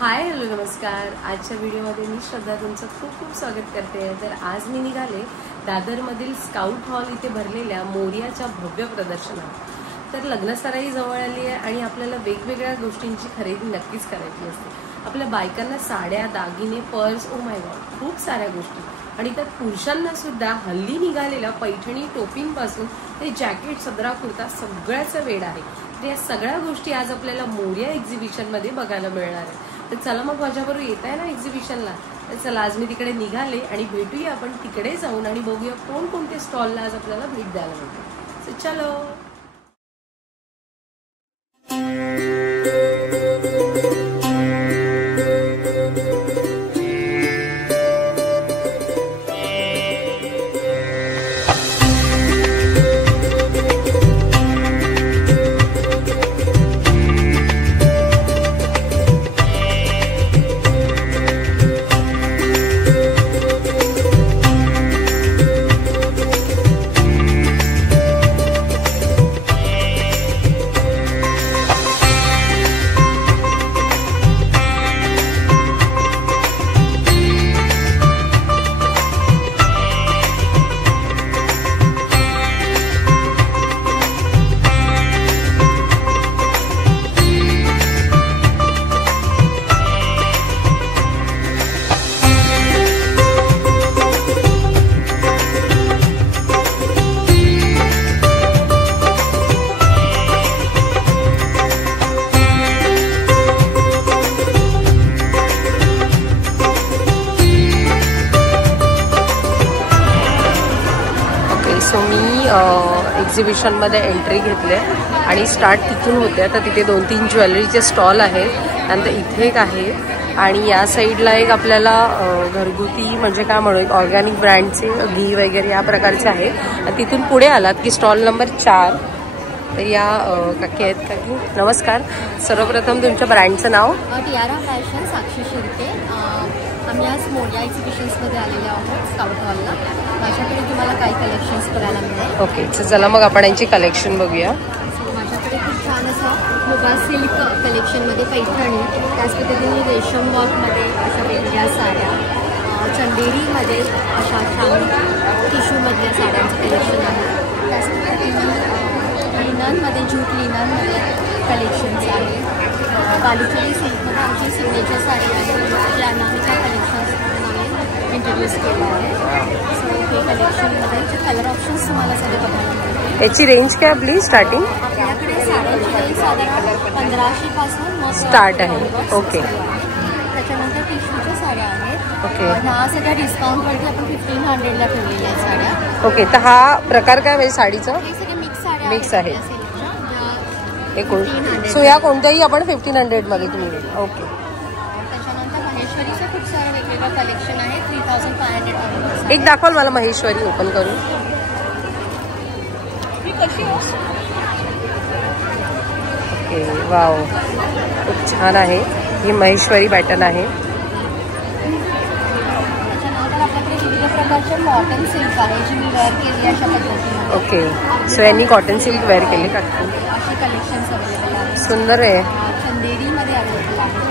Hi hello नमस्कार. आजच्या व्हिडिओमध्ये मी श्रद्धा तुमचं खूप खूप स्वागत करते. तर आज मी निघाले दादरमधील स्काउट हॉल इथे भरलेल्या मोरियाच्या भव्य प्रदर्शनात. तर लग्नसराई जवळ आली आहे आणि आपल्याला वेगवेगळ्या गोष्टींची खरेदी नक्कीच करायची असते. आपल्या बायकांना साड्या, दागिने, पर्स, ओ माय गॉड, खूप साऱ्या गोष्टी. आणि त्यात पुरुषांना सुद्धा हल्ली निघालेल्या पैठणी टोपींपासून ते जॅकेट, सदरा, कुर्ता सगळ्याचं वेड आहे. तर या सगळ्या गोष्टी आज आपल्याला मोरिया एक्झिबिशनमध्ये बघायला मिळणार आहे. तर चला मग माझ्याबरोबर येत आहे ना एक्झिबिशनला. तर चला आज मी तिकडे निघाले आणि भेटूया आपण तिकडे जाऊन आणि बघूया कोणकोणते स्टॉलला आज आपल्याला भेट द्यायला मिळते. सो चलो. सो मी एक्झिबिशनमध्ये एंट्री घेतली आणि स्टार्ट तिथून होते. आता तिथे 2-3 ज्वेलरीचे स्टॉल आहेत आणि इथे एक आहे आणि या साईडला एक आपल्याला घरगुती म्हणजे काय म्हणू ऑर्गॅनिक ब्रँडचे घी वगैरे या प्रकारचे आहे. आणि तिथून पुढे आलात की स्टॉल नंबर 4. तर या काकी आहेत. काकी नमस्कार. सर्वप्रथम तुमच्या ब्रँडचं नाव? टियारा फॅशन, साक्षी शिर्के. आम्ही आज मोरिया एक्झिबिशन्समध्ये आलेले आहोत स्काउट हॉलला. माझ्याकडे तुम्हाला काही कलेक्शन्स बघायला मिळेल. ओके, चला मग आपण यांची कलेक्शन बघूया. माझ्याकडे खूप छान असा मुगा सिल्क कलेक्शनमध्ये पैठणी, त्याच पद्धतीने रेशम वर्कमध्ये अशा वेगवेगळ्या साड्या, चंदेरीमध्ये अशा छान टिश्यूमधल्या साड्यांचं कलेक्शन आहे. त्याच पद्धतीने लिननमध्ये, ज्यूट लिननमध्ये कलेक्शन्स आहे. बालुचरी सिल्कमध्ये आमची सिग्नेचर साडी आहे, जी अनामिका कलेक्शन्समध्ये आम्ही इंट्रोड्यूस केलं आहे. सो हे कलेक्शनमध्ये कलर ऑप्शन्स तुम्हाला सगळे बघायला मिळतील. याची रेंज काय आपली स्टार्टिंग? आपल्याकडे साड्यांची रेंज साधारण 1500 पासून स्टार्ट आहे. ओके. त्याच्यानंतर टिश्यूच्या साड्या आहेत. ओके. ह्या सगळ्या डिस्काउंटवरती आपण 1500ला ठेवलेल्या आहेत साड्या. ओके, तर हा प्रकार काय म्हणजे साडीचा? हे सगळे मिक्स साड्या मिक्स आहे. एकूण सो या कोणत्याही आपण 1500 मध्ये तुम्ही. ओके. त्याच्यानंतर महेश्वरीचं खूप सारं वेगवेगळं कलेक्शन आहे. 3500 एक दाखवाल मला महेश्वरी ओपन करून? ओके, वाव, खूप छान आहे. ही महेश्वरी पॅटर्न आहे. त्याच्यानंतर आपल्याकडे विविध प्रकारचे कॉटन सिल्क आहे, जी मी वेअर केली अशा पद्धतीने. ओके, सो यांनी कॉटन सिल्क वेअर केली का? अशी कलेक्शन्स अवेलेबल आहे. सुंदर आहे. चंदेरीमध्ये अवेलेबल आहे.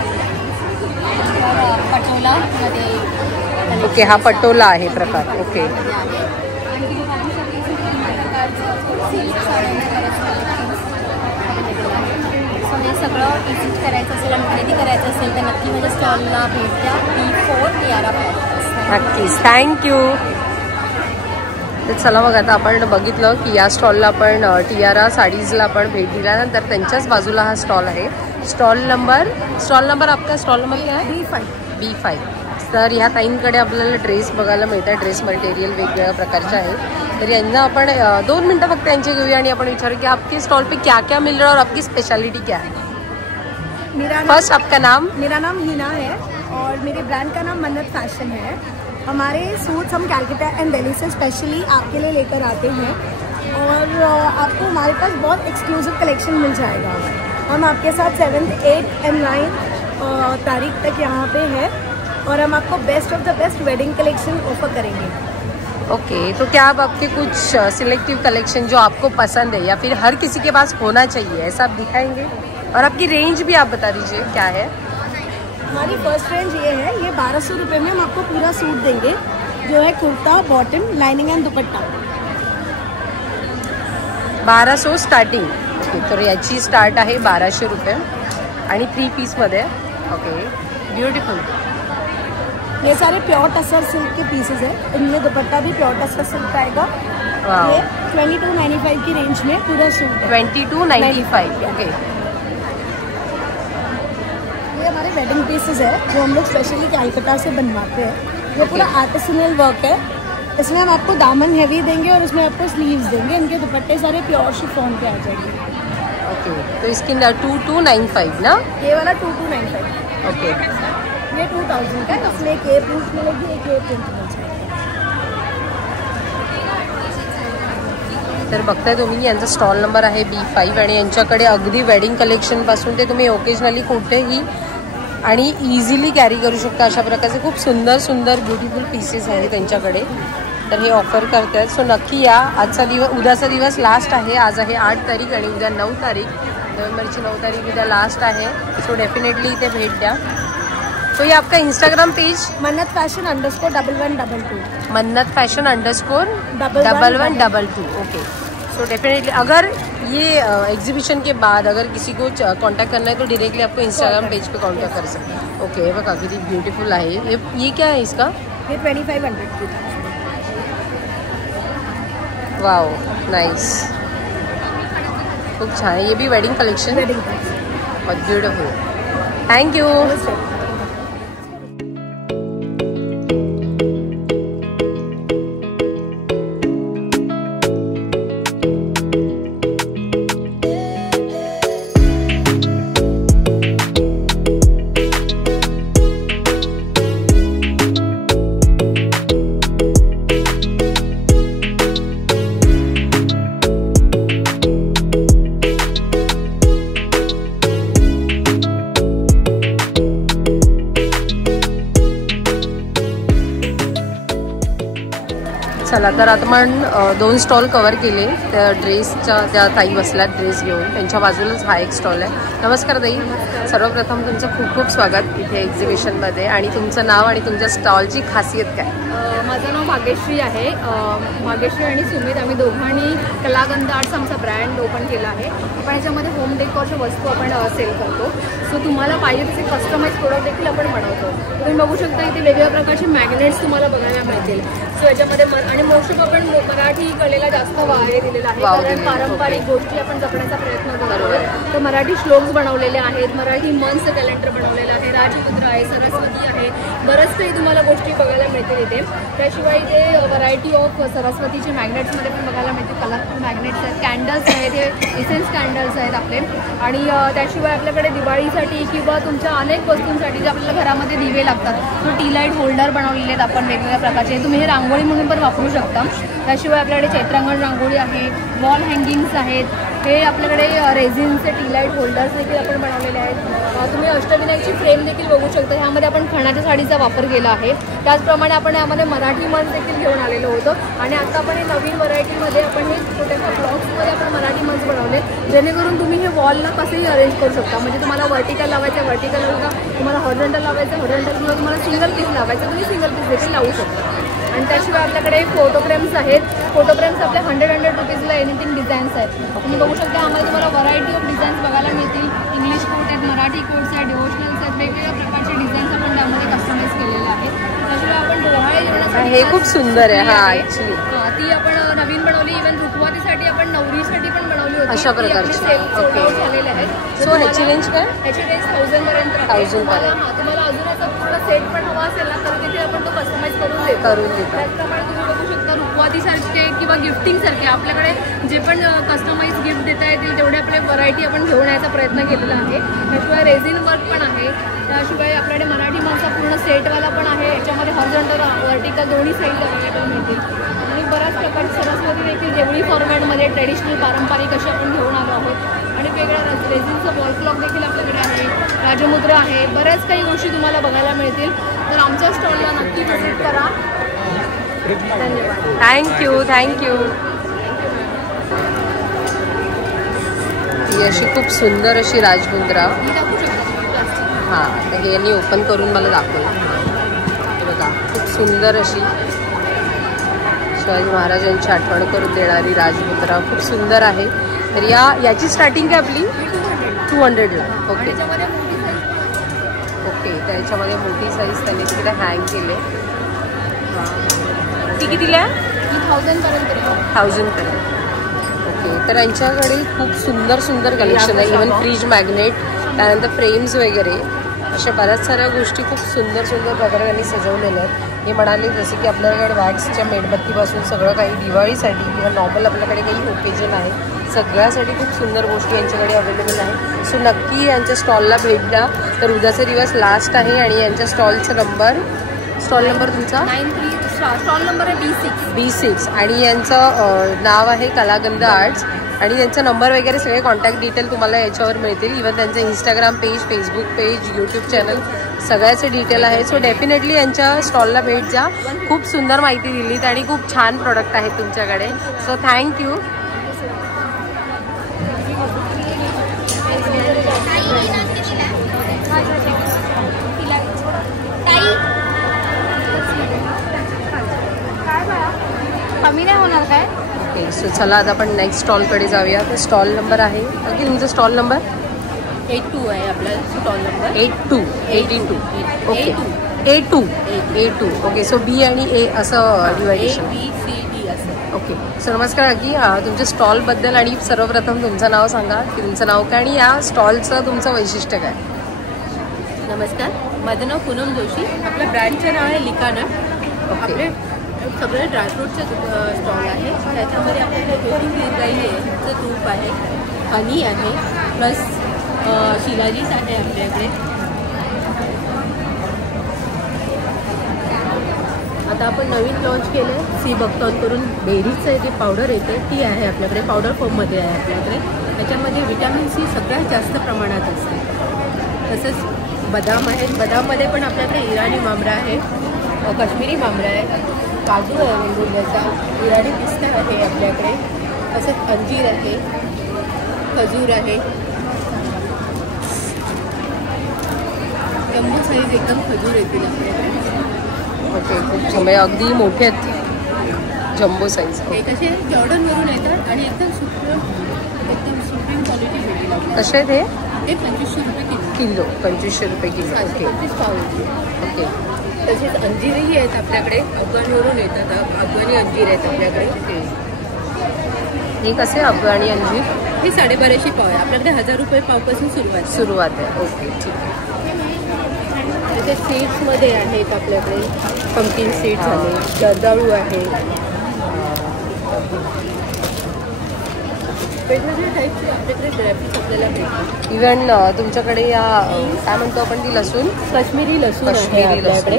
पटोलामध्ये. ओके, हा पटोला आहे प्रकार. ओके. हे सगळं विजिट करायचं असेल आणि खरेदी करायचं असेल तर नक्की माझ्या स्टॉलला भेट द्या. B4 Tiara fashion. नक्कीच, थँक्यू. तर चला मग आता आपण बघितलं की या स्टॉलला आपण टियारा साडीजला आपण भेट दिल्यानंतर त्यांच्याच बाजूला हा स्टॉल आहे. स्टॉल नंबर आपका स्टॉल नंबर क्या आहे? B5. तर ह्या ताईंकडे आपल्याला ड्रेस बघायला मिळतात. ड्रेस मटेरियल वेगवेगळ्या प्रकारचे आहे. तर यांना आपण 2 मिनटं फक्त यांची घेऊया आणि आपण विचारू की आपके स्टॉल पे क्या क्या मिल रहा है और आपकी स्पेशलिटी क्या है? फर्स्ट आपका नाम? मेरा नाम हिना है और मेरे ब्रांड का नाम मन्नत फैशन है. हमारे सूट्स हम कैलकाटा एंड दिल्ली से स्पेशली आपके लिए लेकर आते हैं और आपको हमारे पास बहुत एक्सक्लूसिव कलेक्शन मिल जाएगा. हम आपके साथ 7th, 8th एंड 9th तारीख तक यहाँ पे है और हम आपको best of the best wedding collection offer करेंगे. ओके, तो क्या आप आपके कुछ सिलेक्टिव कलेक्शन जो आपको पसंद है या फिर हर किसी के पास होना चाहिए ऐसा आप दिखाएंगे? और आपकी रेंज भी आप बता दीजिए क्या है। हमारी फर्स्ट रेंज ये है, ये 1200 रुपये में हम आपको पूरा सूट देंगे, जो है कुर्ता, बॉटम, लाइनिंग एंड दुपट्टा। 1200 स्टार्टिंग। ओके, तर याची स्टार्ट आहे 1200 रुपये आणि 3 पीसमध्ये। Okay, beautiful. ये सारे प्योर टसर सिल्क के पीसेस है, इनमें दुपट्टा भी प्योर टसर सिल्क का आएगा। ये 2295 की रेंज में पूरा सूट है। 2295। ओके, ये हमारे वेडिंग पीसेस है जो हम लोग स्पेशली कैलकाटा से बनवाते हैं। ये पूरा आर्टिसनल वर्क है, इसमें हम आपको दामन हैवी देंगे और इसमें आपको स्लीव्स देंगे। इनके दुपट्टे सारे प्योर शिफॉन के आ जाएंगे। ओके, तो इसकी 2295 ना? ये वाला 2295। ओके, ये 2000 का है, इसमें एक ए प्रिंट मिलेगी, एक ए प्रिंट मिल जाएगी। तर बघताय तुम्ही यांचा स्टॉल नंबर आहे B5 आणि यांच्याकडे अगदी वेडिंग कलेक्शनपासून ते तुम्ही ओकेजनली कुठेही आणि इझिली कॅरी करू शकता अशा प्रकारचे खूप सुंदर सुंदर ब्युटिफुल पीसेस आहेत त्यांच्याकडे। तर हे ऑफर करतात, सो नक्की या। आजचा दिवस, उद्याचा दिवस लास्ट आहे। आज आहे 8 तारीख आणि उद्या 9 तारीख, नोव्हेंबरची 9 तारीख उद्या लास्ट आहे। सो डेफिनेटली इथे भेट द्या। तो ये आपका इंस्टाग्राम पेज मन्नत फैशन _1122। मन्नत फैशन _1122। ओके, सो डेफिनेटली अगर ये एग्जीबिशन के बाद अगर किसी को कांटेक्ट करना है तो डायरेक्टली आपको इंस्टाग्राम पेज पे कांटेक्ट कर सकते हैं। ओके, बघा किती ब्यूटीफुल आहे। ये क्या है इसका? ये 2500 की। वाओ, नाइस, खूप छान आहे। ये भी वेडिंग कलेक्शन, बहुत ब्यूटीफुल। Thank you. चला, तर आता आपण 2 स्टॉल कव्हर केले। त्या ड्रेसच्या त्या ताई बसल्यात ड्रेस घेऊन, त्यांच्या बाजूलाच हा एक स्टॉल आहे। नमस्कार ताई, सर्वप्रथम तुमचं खूप खूप स्वागत इथे एक्झिबिशनमध्ये आणि तुमचं नाव आणि तुमच्या स्टॉलची खासियत काय? माझं नाव भाग्यश्री आहे। भाग्यश्री आणि सुमित आम्ही दोघांनी कलागंध आर्ट्स आमचा ब्रँड ओपन केला आहे। आपण याच्यामध्ये होम डेकोरच्या वस्तू आपण सेल करतो। सो तुम्हाला पाहिजे तसे कस्टमाइज प्रोडक्ट देखील आपण बनवतो। तुम्ही बघू शकता इथे वेगवेगळ्या प्रकारचे मॅग्नेट्स तुम्हाला बघायला मिळतील। सो याच्यामध्ये आणि मोस्ट ऑफ आपण मराठी कलेला जास्त वाव दिलेला आहे, कारण पारंपरिक गोष्टी आपण जपण्याचा प्रयत्न करतो। तर मराठी श्लोक्स बनवलेले आहेत, मराठी मंथचं कॅलेंडर बनवलेलं आहे, राजपुत्र आहे, सरस्वती आहे, बरंच काही तुम्हाला गोष्टी बघायला मिळतील इथे। त्याशिवाय इथे व्हरायटी ऑफ सरस्वतीचे मॅग्नेट्समध्ये पण बघायला मिळतील, कलरफुल मॅग्नेट्स आहेत, कॅन्डल्स आहेत, हे इसेन्स कॅन्डल्स आहेत आपले। आणि त्याशिवाय आपल्याकडे दिवाळीसाठी किंवा तुमच्या अनेक वस्तूंसाठी जे आपल्याला घरामध्ये दिवे लागतात, तो टी लाईट होल्डर बनवलेले आहेत आपण वेगवेगळ्या प्रकारचे। तुम्ही हे रांगोळी म्हणून पण वापरू शकता। त्याशिवाय आपल्याकडे चैत्रांगण रांगोळी आहे, वॉल हँगिंग्स आहेत, हे आपल्याकडे रेझिनचे टी लाईट होल्डर्स देखील आपण बनवलेले आहेत। तुम्ही अष्टविनायकची फ्रेम देखील बघू शकता, ह्यामध्ये आपण खणाच्या साडीचा वापर केला आहे। त्याचप्रमाणे आपण यामध्ये मराठी मंच देखील घेऊन आलेलो होतो आणि आता आपण हे नवीन व्हरायटीमध्ये आपण हे छोट्याशा ब्लॉक्समध्ये आपण मराठी मंच बनवले, जेणेकरून तुम्ही हे वॉलला कसेही अरेंज करू शकता। म्हणजे तुम्हाला वर्टिकल लावायचं वर्टिकल लावता, तुम्हाला हॉरिझॉन्टल लावायचं हॉरिझॉन्टल, किंवा तुम्हाला सिंगल पीस लावायचं तुम्ही सिंगल पीस देखील लावू शकता। आणि त्याशिवाय आपल्याकडे फोटो फ्रेम्स आहेत। फोटो फ्रेम्स आपल्या 100 रुपीजला एनिथिंग डिझाईन्स आहेत। तुम्ही बघू शकता यामध्ये तुम्हाला व्हरायटी ऑफ डिझाईन्स बघायला मिळतील। इंग्लिश कोट आहेत, मराठी कोट्स आहेत, डिवोशनल्स आहेत, वेगवेगळ्या प्रकारचे डिझाईन्स आपण त्यामध्ये कस्टमाइज केलेले आहेत। त्याशिवाय आपण डोहाळे जेवणासाठी हे खूप सुंदर आहे। हा, ऍक्च्युली ती आपण नवीन बनवली, इव्हन रुखवातीसाठी आपण नवरीसाठी पण बनवली होती अशा प्रकारची। ओके, झालेले आहेत। सो ह्याची रेंज काय? ह्याची रेंज 1000 पर्यंत आहे। 1000 पर्यंत। तुम्हाला अजून याचा पूर्ण सेट पण हवा असेल ना तर तिथे आपण तो कस्टमाइज करून देतो। त्याचप्रमाणे तुम्ही बघू शकता रुखवातीसारखे किंवा गिफ्टिंगसारखे आपल्याकडे जे पण कस्टमाइज गिफ्ट देता येतील तेवढे आपले व्हरायटी आपण घेऊन यायचा प्रयत्न केलेला आहे। त्याशिवाय रेझिन वर्क पण आहे। त्याशिवाय आपल्याकडे मराठी माणसा पूर्ण सेटवाला पण आहे, याच्यामध्ये हॉरिझॉन्टल वर्टिकल दोन्ही साईड अवेलेबल मिळतील। आणि बऱ्याच प्रकारची सरस्वती देखील जेवढी फॉर्मॅटमध्ये ट्रेडिशनल पारंपरिक अशी आपण घेऊन आलो आहोत। आणि वेगळ्या रेझिनचं वॉल क्लॉक देखील आपल्याकडे आहे, राजमुद्रा आहे, बऱ्याच काही गोष्टी तुम्हाला बघायला मिळतील। तर आमच्या स्टॉलला नक्की व्हिजिट करा। धन्यवाद। Thank you thank you. ही अशी खूप सुंदर अशी राजमुद्रा, हां, तर हे यांनी ओपन करून मला दाखवलं. हे बघा, खूप सुंदर अशी शिवाजी महाराजांची आठवण करून देणारी राजमुद्रा, खूप सुंदर आहे. तर याची स्टार्टिंग काय आपली 200ला. ओके ओके, त्याच्यामध्ये मोठी साईज त्यांनी तिकडे हँग केले. ती कितीला आहे? 1000पर्यंत. ओके, तर यांच्याकडे खूप सुंदर सुंदर कलेक्शन आहे. इव्हन फ्रीज मॅग्नेट, त्यानंतर फ्रेम्स वगैरे अशा बऱ्याच साऱ्या गोष्टी खूप सुंदर सुंदर प्रकारे त्यांनी सजवलेल्या आहेत. हे म्हणाले जसे की आपल्याकडे वॅक्सच्या मेणबत्तीपासून सगळं काही दिवाळीसाठी किंवा नॉर्मल आपल्याकडे काही ओकेजन आहे सगळ्यासाठी खूप सुंदर गोष्टी यांच्याकडे अवेलेबल आहे. सो नक्की यांच्या स्टॉलला भेट द्या. तर उद्याचा दिवस लास्ट आहे आणि यांच्या स्टॉल नंबर तुमचा 93. स्टॉल नंबर आहे B6 आणि यांचं नाव आहे कलागंध आर्ट्स आणि यांचा नंबर वगैरे सगळे कॉन्टॅक्ट डिटेल तुम्हाला याच्यावर मिळतील. इव्हन त्यांचं Instagram page, Facebook page, YouTube channel सगळ्याचे डिटेल आहे. सो डेफिनेटली यांच्या स्टॉलला भेट द्या. खूप सुंदर माहिती दिलीत आणि खूप छान प्रोडक्ट आहेत तुमच्याकडे. So thank you. कमी नाही होणार काय? ओके, सो चला आता आपण नेक्स्ट स्टॉलकडे जाऊया. तर स्टॉल नंबर आहे की तुमचा स्टॉल नंबर 82 आहे आपला stall number. 82. Okay, A2. Okay, so B आणि A असं डिवायडेशन. ABCD असं. ओके, सो नमस्कार की तुमच्या स्टॉलबद्दल आणि सर्वप्रथम तुमचं नाव सांगा की तुमचं नाव काय आणि या स्टॉलचं तुमचं वैशिष्ट्य काय? नमस्कार, माझं नाव पूनम जोशी. आपल्या ब्रँडचं नाव आहे लिकाना. आपले सगळे ड्रायफ्रूटचे स्टॉल आहे. त्याच्यामध्ये आपल्याकडे 2 गाई आहे, त्याचं तूप आहे, हनी आहे, प्लस शिलाजीस आहे आपल्याकडे. आता आपण नवीन लॉन्च केलं आहे सी बक्टॉन करून बेरीचं जे पावडर येते ती आहे आपल्याकडे, पावडर फॉर्ममध्ये आहे आपल्याकडे. त्याच्यामध्ये व्हिटॅमिन सी सगळ्यात जास्त प्रमाणात असते. तसंच बदाम आहेत. बदाममध्ये पण आपल्याकडे इराणी मामरा आहे, काश्मीरी मामरा आहे, काजू आहे वेगवेगळ्याचा, इराणी पिस्ता आहे आपल्याकडे, तसंच अंजीर आहे, खजूर आहे. जम्बो साईज एकदम खजूर येतील आपल्याकडे. ओके, खूप म्हणजे अगदी मोठे आहेत जम्बो साईज. हे कसे जॉर्डनवरून येतात आणि एकदम सुप्रीम क्वालिटी भेटेल आपल्याला. कसे आहेत हे? 2500 रुपये किलो. 2500 रुपये किलो. ओके 25 पाव. ओके, तसेच अंजीरही आहेत आपल्याकडे, अफगाणवरून येतात. अफगाणी अंजीर आहेत आपल्याकडे. हे कसे अफगाणी अंजीर? हे 1250 पाव आहे आपल्याकडे. 1000 रुपये पावपासून सुरुवात आहे. ओके, ठीक आहे. त्याचे सीड्समध्ये आहेत आपल्याकडे, पंपकिन सीड्स झाले, जर्दाळू आहे, वेगवेगळ्या टाईपचे आपल्याकडे ड्रायफ्रूट्स आपल्याला भेटतात. इव्हन तुमच्याकडे या काय म्हणतो आपण ती लसूण, काश्मीरी लसूण आहे आपल्याकडे.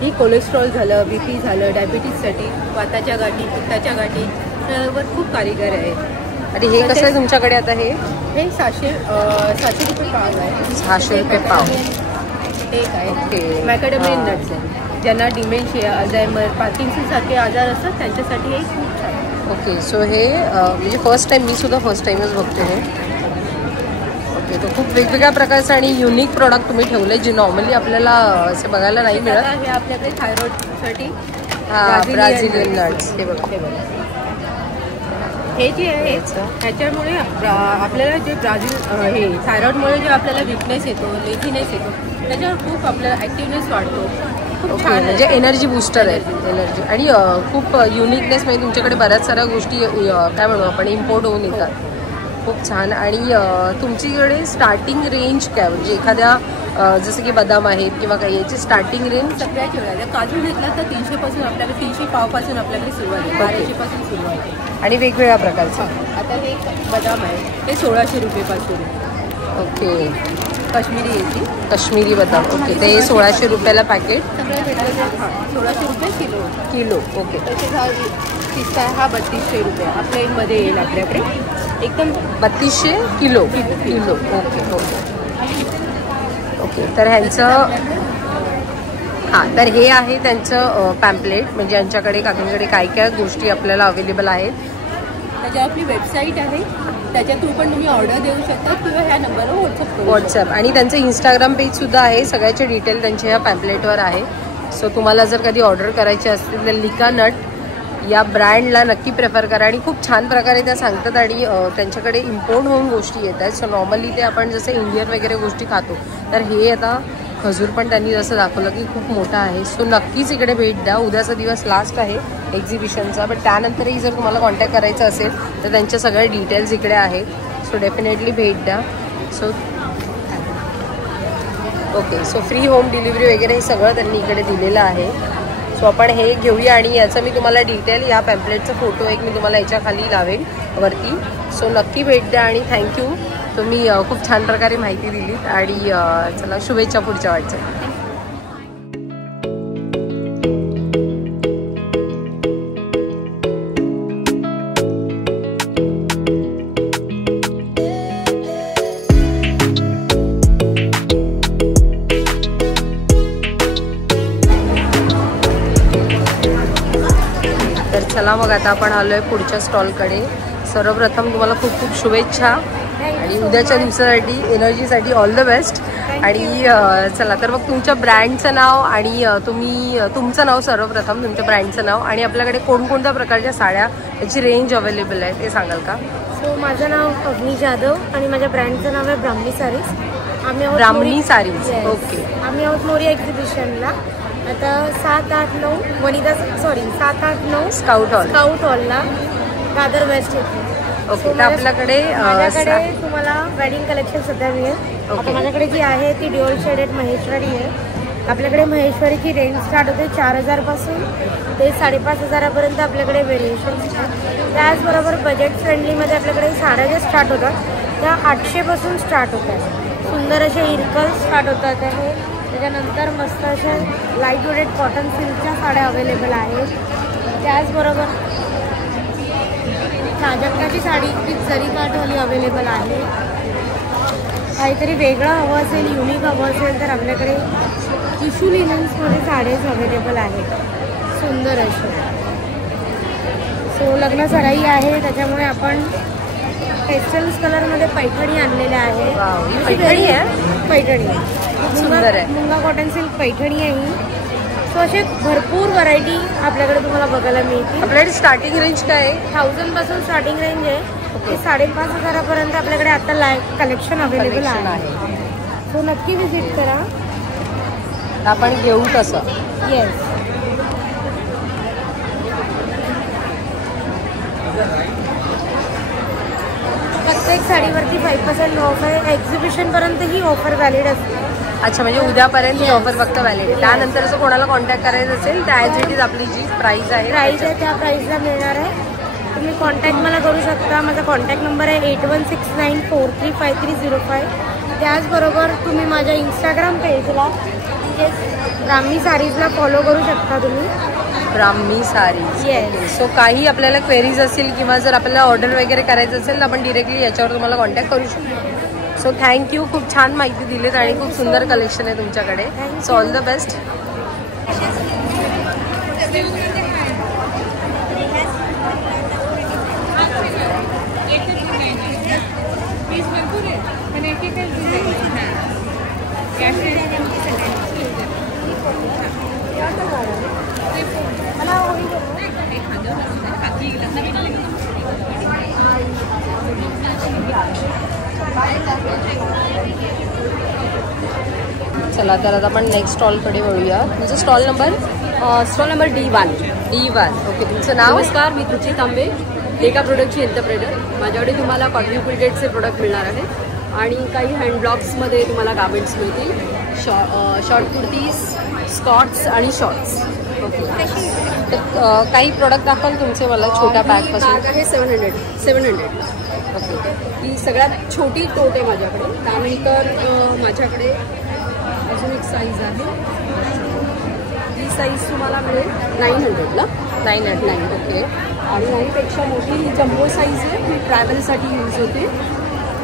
ही कोलेस्ट्रॉल झालं, BP झालं, डायबिटीजसाठी, वाताच्या गाठी, पित्ताच्या गाठी वर खूप कारीगर आहे. आणि हे कसं आहे तुमच्याकडे आता? हे 700 रुपये पाव आहे. 600 रुपये पाव. एक आहे मॅकॅडमियन नट्स आहे. ज्यांना डिमेन्शिया, अल्झायमर, पार्किन्सन सारखे आजार असतात त्यांच्यासाठी हे खूप छान. ओके, सो हे म्हणजे फर्स्ट टाईम, मी सुद्धा फर्स्ट टाईमच बघते हे. ओके, तो खूप वेगवेगळ्या प्रकारचं आणि युनिक प्रोडक्ट तुम्ही ठेवले जे नॉर्मली आपल्याला असे बघायला नाही मिळत. हे आपल्याकडे थायरॉइडसाठी ब्राझिलियन नट्स. हे बघा, हे जे आहे ह्याच्यामुळे आपल्याला जे हे थायरॉइडमुळे जे आपल्याला विकनेस येतो, लेझीनेस येतो, त्याच्यावर खूप आपल्याला ॲक्टिव्हनेस वाढतो. खूप छान, म्हणजे एनर्जी बूस्टर आहे. एनर्जी आणि खूप युनिकनेस म्हणजे तुमच्याकडे बऱ्याच साऱ्या गोष्टी काय म्हणू आपण इम्पोर्ट होऊन येतात. खूप छान. आणि तुमच्याकडे स्टार्टिंग रेंज काय म्हणजे एखाद्या जसं की बदाम आहेत किंवा काही याची स्टार्टिंग रेंज? सगळ्याच वेळा काजू घेतला तर 300 पासून आपल्याकडे, 300 पावपासून आपल्याकडे सुरुवात आहे, 1200 पासून सुरुवात आहे. आणि वेगवेगळ्या प्रकारचं. आता हे बदाम आहे, हे 1600 रुपयेपासून. ओके, काश्मीरी याची काश्मीरी बदाम. ओके, ते 1600 रुपयाला पॅकेट. सगळं भेटलं. 1600 रुपये किलो. ओके, त्याचे पिस्ता हा 3200 रुपये प्लेनमध्ये येईल आपल्याकडे. एकदम 3200 किलो. Okay okay okay. तर ह्यांचं तर हे आहे त्यांचं पॅम्पलेट, म्हणजे यांच्याकडे काकांकडे काय काय गोष्टी आपल्याला अवेलेबल आहेत. त्याच्यावर आपली वेबसाईट आहे त्याच्या थ्रू पण तुम्ही ऑर्डर देऊ शकता किंवा ह्या नंबरवर व्हॉट्सअप. आणि त्यांचं इंस्टाग्राम पेज सुद्धा आहे, सगळ्याचे डिटेल त्यांच्या ह्या पॅम्पलेटवर आहे. सो तुम्हाला जर कधी ऑर्डर करायची असतील तर लिका नट या ब्रँडला नक्की प्रेफर करा. आणि खूप छान प्रकारे त्या सांगतात आणि त्यांच्याकडे इम्पोर्ट होऊन गोष्टी येत आहेत. सो नॉर्मली ते आपण जसं इंडियन वगैरे गोष्टी खातो, तर हे आता खजूर पण त्यांनी जसं दाखवलं की खूप मोठा आहे. सो नक्कीच इकडे भेट द्या. उद्याचा दिवस लास्ट आहे एक्झिबिशनचा, बट त्यानंतरही जर तुम्हाला कॉन्टॅक्ट करायचा असेल तर त्यांच्या सगळ्या डिटेल्स इकडे आहेत. सो डेफिनेटली भेट द्या. So okay, so free home delivery वगैरे हे सगळं त्यांनी इकडे दिलेलं आहे. सो आपण हे घेऊया आणि याचं मी तुम्हाला डिटेल, या पॅम्पलेटचा फोटो एक मी तुम्हाला याच्या खाली लावेन वरती. सो नक्की भेट द्या आणि थँक्यू, तुम्ही खूप छान प्रकारे माहिती दिलीत. आणि चला शुभेच्छा पुढच्या वाटचाली. तर चला मग आता आपण आलोय पुढच्या स्टॉलकडे. सर्वप्रथम तुम्हाला खूप खूप शुभेच्छा आणि उद्याच्या दिवसासाठी, एनर्जीसाठी ऑल द बेस्ट. आणि चला तर मग तुमच्या ब्रँडचं नाव आणि तुमचं नाव, सर्वप्रथम तुमच्या ब्रँडचं नाव आणि आपल्याकडे कोणकोणत्या प्रकारच्या साड्या, त्याची रेंज अवेलेबल आहे ते सांगाल का? सो माझं नाव अग्नी जाधव आणि माझ्या ब्रँडचं नाव आहे ब्राह्मणी सारीज. ब्राह्मणी सारीज. ओके. आम्ही आहोत मोरिया एक्झिबिशनला आता 7-8-9 स्काउट हॉलला, दादर वेस्ट येथे. ओके. तर आपल्याकडे तुम्हाला वेडिंग कलेक्शन सध्या मिळेल. आता माझ्याकडे जी आहे ती ड्युअल शेडेड महेश्वरी आहे. आपल्याकडे महेश्वरीची रेंज स्टार्ट होते 4,000 पासून ते 5,500 आपल्याकडे व्हेरिएशन्स आहेत. त्याचबरोबर बजेट फ्रेंडलीमध्ये आपल्याकडे साड्या ज्या स्टार्ट होतात त्या 800 पासून स्टार्ट होतात. सुंदर असे इरकल्स स्टार्ट होतात आहे. त्याच्यानंतर मस्त अशा लाईट वेटेड कॉटन सिल्कच्या साड्या अवेलेबल आहेत. त्याचबरोबर प्राजक्ताची साडी ती जरी काठवाली अवेलेबल आहे. काहीतरी वेगळं हवं असेल, युनिक हवं असेल तर आपल्याकडे टिश्यू लिनन्समध्ये साड्याच अवेलेबल आहेत सुंदर असे. सो लग्न सराई आहे त्याच्यामुळे आपण पेस्टल्स कलरमध्ये पैठणी आणलेल्या आहे. पैठणी आहे, पैठणी सुंदर आहे. मुंगा कॉटन सिल्क पैठणी आहे ही. सो असे भरपूर व्हरायटी आपल्याकडे तुम्हाला बघायला मिळतील. आपल्याकडे स्टार्टिंग रेंज काय आहे? 1000 पासून स्टार्टिंग रेंज आहे. ते 5,500 आपल्याकडे आता कलेक्शन अवेलेबल आहे. सो नक्की व्हिजिट करा. आपण घेऊ तसं. येस. प्रत्येक साडीवरती 5% ऑफ आहे. एक्झिबिशनपर्यंत ही ऑफर व्हॅलिड असते. अच्छा, म्हणजे उद्यापर्यंत ही ऑफर फक्त व्हॅलिड आहे. त्यानंतर असं कोणाला कॉन्टॅक्ट करायचं असेल तर ॲज इट इज आपली जी प्राईस आहे त्या प्राईसला मिळणार आहे. तुम्ही कॉन्टॅक्ट मला करू शकता. माझा कॉन्टॅक्ट नंबर आहे 8169435305. त्याचबरोबर तुम्ही माझ्या इंस्टाग्राम पेजला ब्राह्मणी सारीजला फॉलो करू शकता तुम्ही. ब्राह्मणी सारीज. येस. सो काही आपल्याला क्वेरीज असतील किंवा जर आपल्याला ऑर्डर वगैरे करायचं असेल तर आपण डिरेक्टली याच्यावर तुम्हाला कॉन्टॅक्ट करू शकतो. सो थँक्यू, खूप छान माहिती दिलीत आणि खूप सुंदर कलेक्शन आहे तुमच्याकडे. So all the best. चला तर आता आपण नेक्स्ट स्टॉलकडे वळूया. तुमचा स्टॉल नंबर D1. ओके. तुमचं नाव? नमस्कार, मी तुची तांबे, लेका प्रोडक्टची एंटरप्रेटर. माझ्याकडे तुम्हाला कॉटन क्विल्टेडचे प्रोडक्ट मिळणार आहेत आणि काही हँडब्लॉक्समध्ये तुम्हाला गार्मेंट्स मिळतील. शॉर्ट कुर्तीज, स्कॉट्स आणि शॉर्ट्स. ओके. तर काही प्रोडक्ट दाखवाल तुमचे मला छोट्या बॅगपासून? बॅग आहे 700. ओके. ही सगळ्यात छोटी टोट आहे माझ्याकडे. त्यानंतर माझ्याकडे अजून एक साईज आहे. ही साईज तुम्हाला मिळेल 900ला. 900. ओके. आणि 9पेक्षा मोठी ही जम्बो साईज आहे. ही ट्रॅव्हलसाठी यूज होते.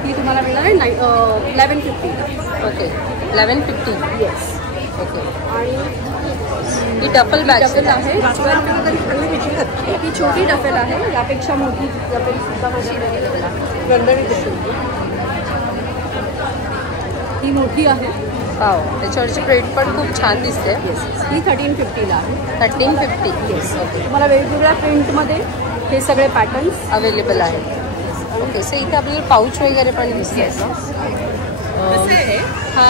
ही तुम्हाला मिळणार आहे 1150. ओके. 1150. येस. ओके. आणि ही डफल बॅग डफेल आहे. ही छोटी डफेल आहे, यापेक्षा मोठी डफेल सुद्धा माझ्याकडे अवेलेबल आहे. ही मोठी आहे. वाव, त्याच्यावरची प्रिंट पण खूप छान दिसते. ही 1350ला आहे. 1350. येस. तुम्हाला वेगवेगळ्या प्रिंटमध्ये हे सगळे पॅटर्न्स अवेलेबल आहेत. ओके. सो इथे आपल्याला पाऊच वगैरे पण दिसतात ना. हा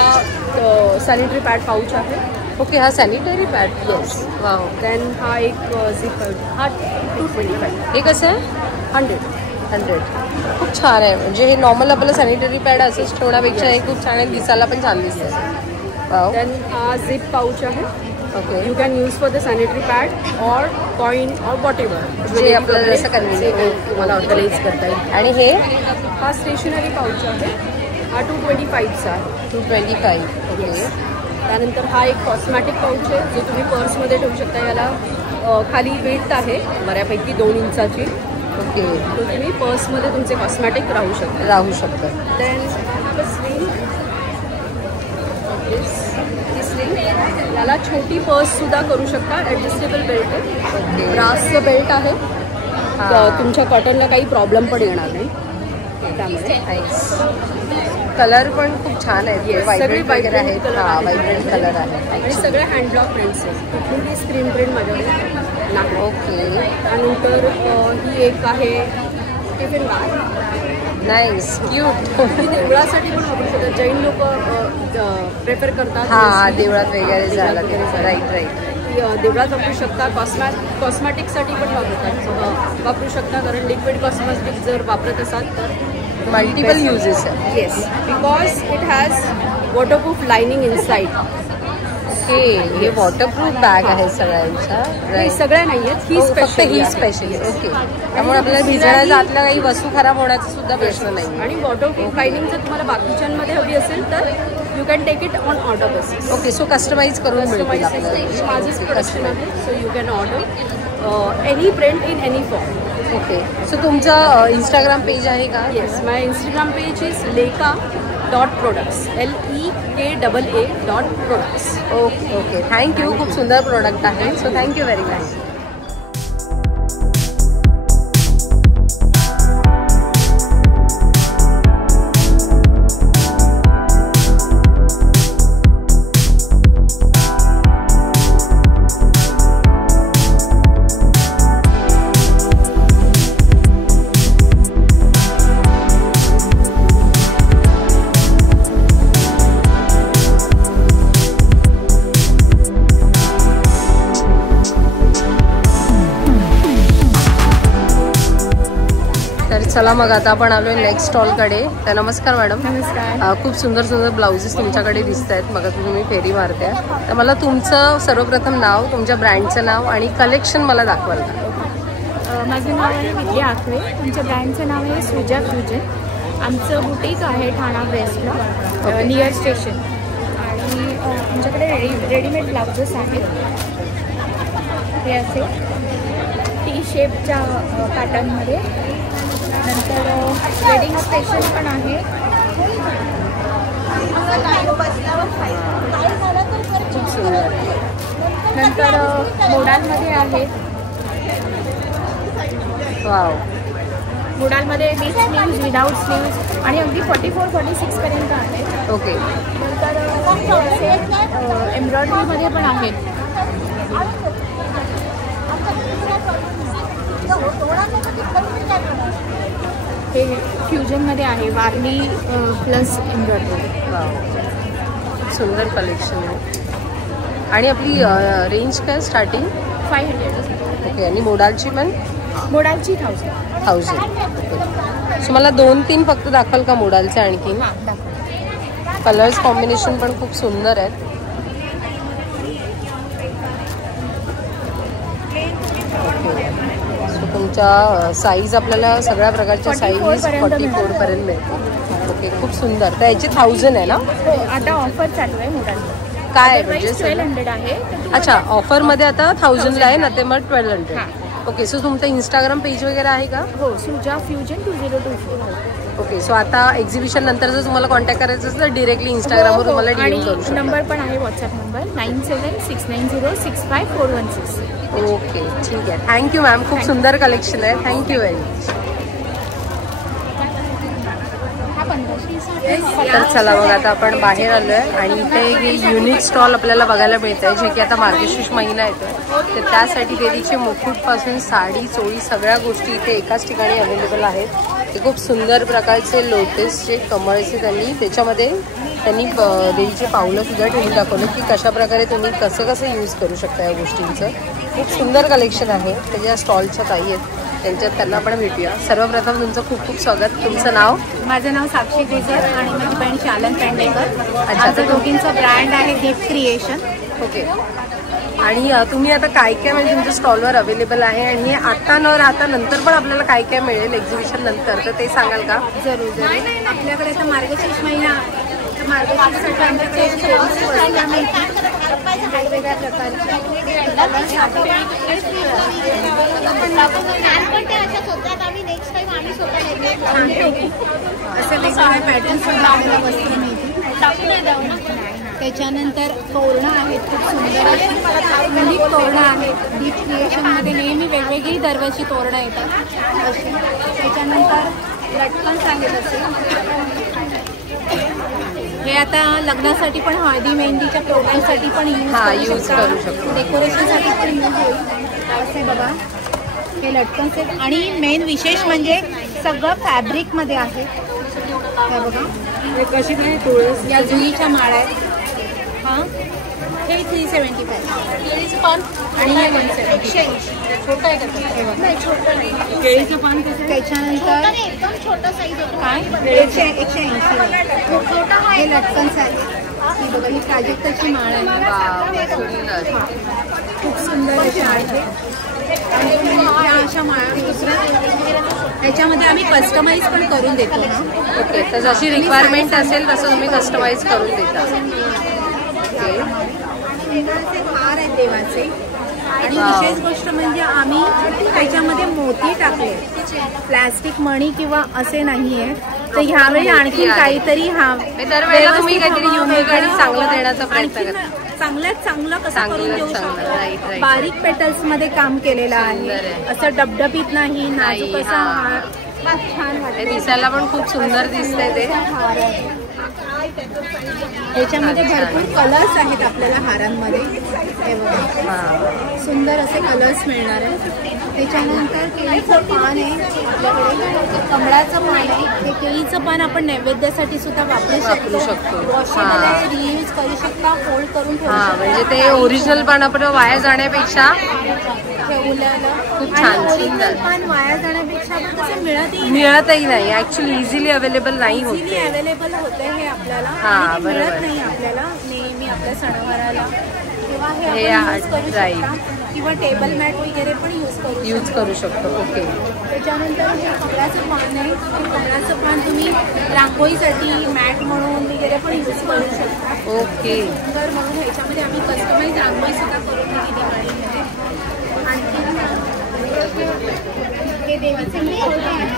सॅनिटरी पॅड पाऊच आहे. ओके. हा sanitary pad. Yes. Wow. Then हा एक झिप हा 225. हे कसं आहे? 100. खूप छान आहे. म्हणजे हे नॉर्मल आपलं सॅनिटरी पॅड असंच ठेवण्यापेक्षा हे खूप छान आहे, दिसायला पण छान दिसतं. वाव. देन हा झिप पाऊच आहे. Okay. You can use for the sanitary pad or coin or whatever जे आपल्याला जसं कन्व्हिनियंट तुम्हाला ऑर्गनाईज करता येईल. आणि हे हा स्टेशनरी पाऊच आहे. हा 225चा आहे. 225. ओके. त्यानंतर हा एक कॉस्मॅटिक पाऊच आहे, जो तुम्ही पर्समध्ये ठेवू शकता. याला खाली विड्थ आहे बऱ्यापैकी 2 इंचाची. ओके. तो तुम्ही पर्समध्ये तुमचे कॉस्मॅटिक राहू शकतं. देन स्लिंग, याला छोटी पर्ससुद्धा करू शकता. ॲडजस्टेबल बेल्ट आहे. ब्रासचं बेल्ट आहे. तुमच्या कॉटनला काही प्रॉब्लेम पण येणार नाही. त्यामुळे कलर पण खूप छान आहेत. व्हायब्रंट वगैरे आहेत. व्हायब्रंट कलर आहे. आणि सगळे हँडब्लॉक प्रिंट्स आहेत. कुठली स्क्रीन प्रिंट माझ्याकडे नाही. ओके. त्यानंतर ही एक आहे टिफिन बॅग. Nice, cute. ही देवळासाठी पण वापरू शकतात. जैन लोक प्रेफर करतात. हां, देवळात वगैरे जायला. राईट. देवळात वापरू शकता. कॉस्मॅटिकसाठी पण वापरू शकता. कारण लिक्विड कॉस्मॅटिक जर वापरत असाल तर मल्टिपल युजेस आहे. Yes, because it has waterproof lining inside. Okay. हे वॉटरप्रूफ बॅग आहे सगळ्यांच्या. नाही, सगळ्या नाही आहेत. ही स्पेशल. ओके. त्यामुळे आपल्याला भिजण्याचा आतल्या काही वस्तू खराब होण्याचा सुद्धा प्रश्न नाही. आणि वॉटरप्रूफ लाइनिंग जर तुम्हाला बाकीच्यांमध्ये हवी असेल तर you can take it on order basis. Okay. So customise करून मिळतील आपल्याला. माझीच प्रोडक्शन आहे. So you can order any print in any form. Okay. So तुमचं इंस्टाग्राम पेज आहे का? Yes, my Instagram page is leka.products. LEKAA.products. Okay. Thank you. खूप सुंदर प्रोडक्ट आहे. So thank you very much. चला मग आता आपण आलोय नेक्स्ट स्टॉलकडे. तर नमस्कार मॅडम. नमस्कार. खूप सुंदर सुंदर ब्लाउजेस तुमच्याकडे दिसत आहेत. मग तुम्ही फेरी मारताय. तर मला तुमचं सर्वप्रथम नाव, तुमच्या ब्रँडचं नाव आणि कलेक्शन मला दाखवाल का? माझं नाव आहे विद्या आखरे. तुमच्या ब्रँडचं नाव आहे सुजा फ्युजन. आमचं बुटीक आहे ठाणा वेस्टला, नियर स्टेशन. आणि आमच्याकडे रेडीमेड ब्लाउजेस आहेत. हे असे टी शेपच्या पॅटर्नमध्ये. नंतर वेडिंग स्पेशल पण आहे. खूप सुंदर. नंतर मोडालमध्ये आहे. वाव. मोडालमध्ये विथ स्लीव्ज, विदाऊट स्लीव्ज आणि अगदी 44-46 पर्यंत आहे. ओके. नंतर एम्ब्रॉयडरीमध्ये पण आहेत. हे फ्युजनमध्ये आहे, वारली प्लस एम्ब्रॉयडरी. वाव, सुंदर कलेक्शन आहे. आणि आपली रेंज काय स्टार्टिंग? 500. ओके. आणि मोडालची पण? मोडालची 1000. ओके. सो मला 2-3 फक्त दाखवाल का मोडालचे? आणखी कलर्स कॉम्बिनेशन पण खूप सुंदर आहेत. तुमच्या साईज आपल्याला सगळ्या प्रकारच्या साईज 44 पर्यंत मिळते. ओके. खूप सुंदर. तर याची 1000 आहे ना? हो, आता ऑफर चालू आहे मोडालची. काय म्हणजे 1200 आहे. अच्छा, ऑफरमध्ये आता 1000ला आहे ना, ते मग 1200. ओके. सो तुमचं इंस्टाग्राम पेज वगैरे आहे का? हो, सुजा फ्युजन 2024. ओके. सो आता एक्झिबिशन नंतर जर तुम्हाला कॉन्टॅक्ट करायचं असेल तर डिरेक्टली इंस्टाग्रामवर तुम्हाला डीएम करू शकता. नंबर पण आहे, व्हॉट्सअप नंबर 9769065416. ओके ठीक आहे. Thank you ma'am. खूप सुंदर कलेक्शन आहे. Thank you very much. तर चला मग आता आपण बाहेर आलो आहे आणि इथे एक युनिक स्टॉल आपल्याला बघायला मिळत आहे, जे की आता मार्गशीर्ष महिना येतो तर त्यासाठी देवीचे मुकुटपासून साडी चोळी सगळ्या गोष्टी इथे एकाच ठिकाणी अवेलेबल आहेत. ते खूप सुंदर प्रकारचे लोटसचे कमळचे त्याच्यामध्ये त्यांनी देवीचे पावलं सुद्धा ठेवून दाखवलं की कशा प्रकारे तुम्ही कसं यूज करू शकता या गोष्टींचं. खूप सुंदर कलेक्शन आहे. त्याच्या स्टॉलच्या ताई आहेत त्यांना आपण भेटूया. सर्वप्रथम तुमचं खूप खूप स्वागत. तुमचं नाव? माझं नाव साक्षी गुजर आणि माझी बहीण शालन पेंडेकर. अच्छा. तर दोघींचं ब्रँड आहे गिफ्ट क्रिएशन. ओके. आणि तुम्ही आता काय काय म्हणजे तुमच्या स्टॉलवर अवेलेबल आहे आणि आता न राहता नंतर पण आपल्याला काय काय मिळेल एक्झिबिशन नंतर, तर ते सांगाल का? जरूर. आपल्याकडे आता मार्गशीर्ष महिना, मार्गशीर्षसाठी आमच्याकडे वेगवेगळ्या प्रकारचे असे वेगवेगळे पॅटर्न्स आपल्याला वस्त्र मिळतील. त्याच्यानंतर तोरणं आहेत, खूप सुंदर अशी युनिक तोरणं आहेत. डीप क्रिएशनमध्ये नेहमी वेगवेगळी दरवर्षी तोरणं येतात अशी. त्याच्यानंतर लटकन्स आहेत असे. हे आता लग्नासाठी पण, हळदी मेहंदीच्या प्रोग्रामसाठी पण यूज करू शकतो. डेकोरेशनसाठी पण यूज होईल असे बघा. हे लटकन्स आहेत आणि मेन विशेष म्हणजे सगळं फॅब्रिकमध्ये आहे. हे बघा कशी काय तुळस, या जुईच्या माळा आहेत. हां, हे 375 केळीचं पान आणि हे 170. छोटं आहे का? हे बघा केळीचं पान कसं. त्याच्यानंतर काय 180. हे लटकन्स आहे. ही बघा, ही प्राजक्ताची माळ आहे. खूप सुंदर अशा आहे. आणि ह्या अशा माळा दुसऱ्या त्याच्यामध्ये आम्ही कस्टमाइज पण करून देतो. ओके. तर जशी रिक्वायरमेंट असेल तसं तुम्ही कस्टमाइज करून देता. ओके. हार आहेत देवाचे. आणि विशेष गोष्ट म्हणजे आम्ही त्याच्यामध्ये मोती टाकले, प्लास्टिक मणी किंवा असे नाहीये. तर ह्यावेळी आणखी काहीतरी दरवेळेला तुम्ही काहीतरी युनिक आणि चांगलं देण्याचा प्रयत्न करता. चांगल्यात चांगलं कसं करून देऊ शकतो. बारीक पेटल्स मध्ये काम केलेलं आहे. असं डबडबीत नाही, नाजूक असा हार. छान वाटतं, दिसायला पण खूप सुंदर दिसतंय ते. ह्याच्यामध्ये भरपूर कलर्स आहेत आपल्याला हारांमध्ये. हे बघा सुंदर असे कलर्स मिळणार आहेत. त्याच्यानंतर केळीचं पान आहे आपल्याकडे, कमळाचं पान आहे. हे केळीचं पान आपण नैवेद्यासाठी सुद्धा वापरू शकतो. वॉशेबल आहे, रियूज करू शकता, फोल्ड करून ठेवू शकता. म्हणजे ते ओरिजिनल पान आपण वाया जाण्यापेक्षा ठेवलेलं खूप छान. ओरिजिनल पान वाया जाण्यापेक्षा कसं मिळतही नाही. ऍक्च्युली इझिली अवेलेबल नाही होत. इझिली अवेलेबल होते हे आपल्याला, मिळत नाही आपल्याला नेहमी आपल्या सणवाराला. किंवा हे यूज करू शकता किंवा टेबल मॅट वगैरे पण यूज करू शकतो. ओके. त्याच्यानंतर हे कमळाचं पान आहे. कमळाचं पान तुम्ही रांगोळीसाठी मॅट म्हणून वगैरे पण यूज करू शकता. ओके. तर म्हणून ह्याच्यामध्ये आम्ही कस्टमाइज रांगोळी सुद्धा करून दिली दिवाळीमध्ये. आणखी हे देवाचे मुखवटे आहेत.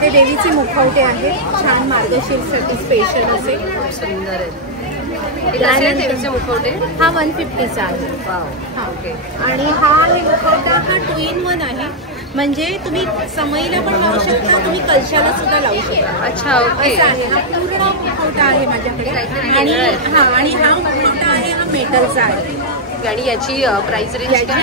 हे देवीचे मुखवटे आहेत, छान मार्गशीर्षसाठी स्पेशल असे. सुंदर आहे. देवीचे मुखवटे. हा 150चा आहे. ओके. आणि हा आहे मुखवटा, हा 2-in-1 आहे. म्हणजे तुम्ही समईला पण लावू शकता, तुम्ही कलशाला सुद्धा लावू शकता. अच्छा. ओके. असा आहे हा पूर्ण मुखवटा आहे माझ्याकडे. आणि हा मुखवटा आहे, हा मेटलचा आहे. आणि याची प्राइस रेंज 800.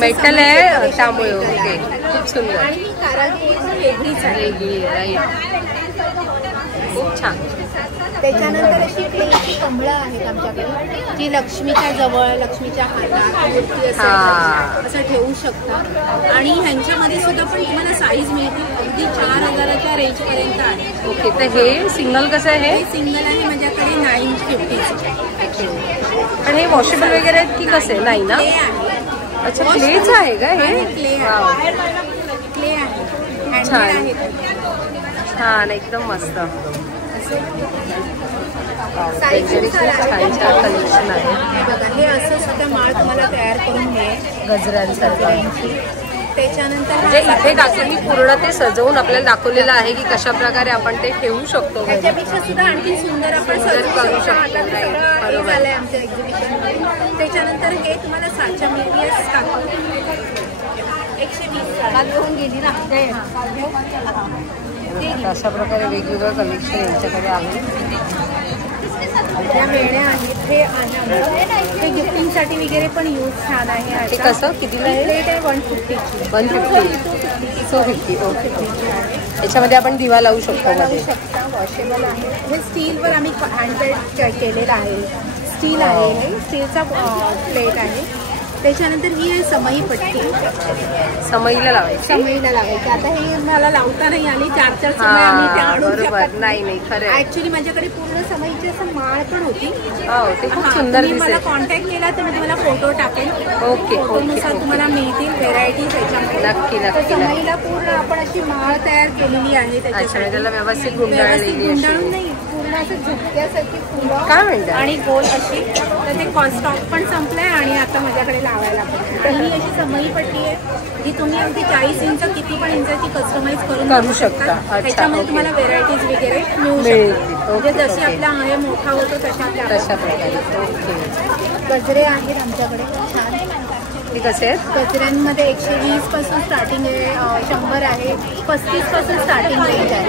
मेटल आहे त्यामुळे. ओके. खूप सुंदर. आणि कारागिरी वेगळीच आहे. राईट. खूप छान. त्याच्यानंतर अशी क्लेची कमळं आहेत आमच्याकडे, जी लक्ष्मीच्या जवळ, लक्ष्मीच्या हातात मूर्ती असं ठेवू शकता. आणि ह्यांच्यामध्ये सुद्धा पण तुम्हाला साईज मिळतील, अगदी 4000च्या रेंजपर्यंत आहे. ओके. तर हे सिंगल कसं आहे? हे सिंगल आहे माझ्याकडे 950. पण हे वॉशेबल वगैरे आहेत की कसं आहे? नाही ना. अच्छा, क्लेचं आहे का हे? क्ले आहे. छान छान, एकदम मस्त. छान छान कलेक्शन आहे. बघा हे असं सुद्धा माळ तुम्हाला तयार करून मिळेल गजऱ्यांसारखं. त्याच्यानंतर म्हणजे इथे काकींनी पूर्ण ते सजवून आपल्याला दाखवलेलं आहे की कशा प्रकारे आपण ते ठेवू शकतो. त्याच्यापेक्षा सुद्धा आणखी सुंदर आपण सजवू करू शकतो. शकतो झालंय आमच्या एक्झिबिशनमध्ये. त्याच्यानंतर हे तुम्हाला साच्या मिळते 120 घेऊन गेली ना. अशा प्रकारे वेगवेगळं कलेक्शन यांच्याकडे आहे. त्या वेण्या आहेत. हे गिफ्टिंगसाठी वगैरे पण यूज छान आहे. ते कसं कितीला आहे? प्लेट आहे 150. 250. ओके. याच्यामध्ये आपण दिवा लावू शकतो. लावू शकता. वॉशेबल आहे. हे स्टीलवर आम्ही हँडमेड केलेलं आहे. स्टील आहे. हे स्टीलचा प्लेट आहे. त्याच्यानंतर ही आहे समई पट्टी. समईला लावायची. आता हे मला लावता नाही आली. 4 समय आम्ही त्या आणून बरोबर. नाही खरं. ऍक्च्युली माझ्याकडे पूर्ण समईची असं माळ पण होती. ते खूप सुंदर दिसेल. मला कॉन्टॅक्ट केला तर मी तुम्हाला फोटो टाकेल. ओके. फोटोनुसार तुम्हाला मिळतील व्हेरायटीज याच्यामध्ये. नक्की. समईला पूर्ण आपण अशी माळ तयार केलेली आहे. त्याला व्यवस्थित गुंडाळून नाही पूर्ण असं झुपक्यासारखी फुलं काय म्हणतात आणि गोल अशी. तर ते स्टॉक पण संपलंय आणि आता माझ्याकडे लावायला पण ही अशी समई पट्टी आहे जी तुम्ही अगदी 40 इंच किती पण इंचाची कस्टमाइज करू शकता. त्याच्यामध्ये तुम्हाला व्हेरायटीज वगैरे मिळू शकतात. म्हणजे जशी आपला आहे मोठा होतो तशा प्रकारे. गजरे आहेत आमच्याकडे छान. ते कसे आहेत? गजऱ्यांमध्ये 120 पासून स्टार्टिंग आहे. 100 आहे. 35 पासून स्टार्टिंग रेंज आहे.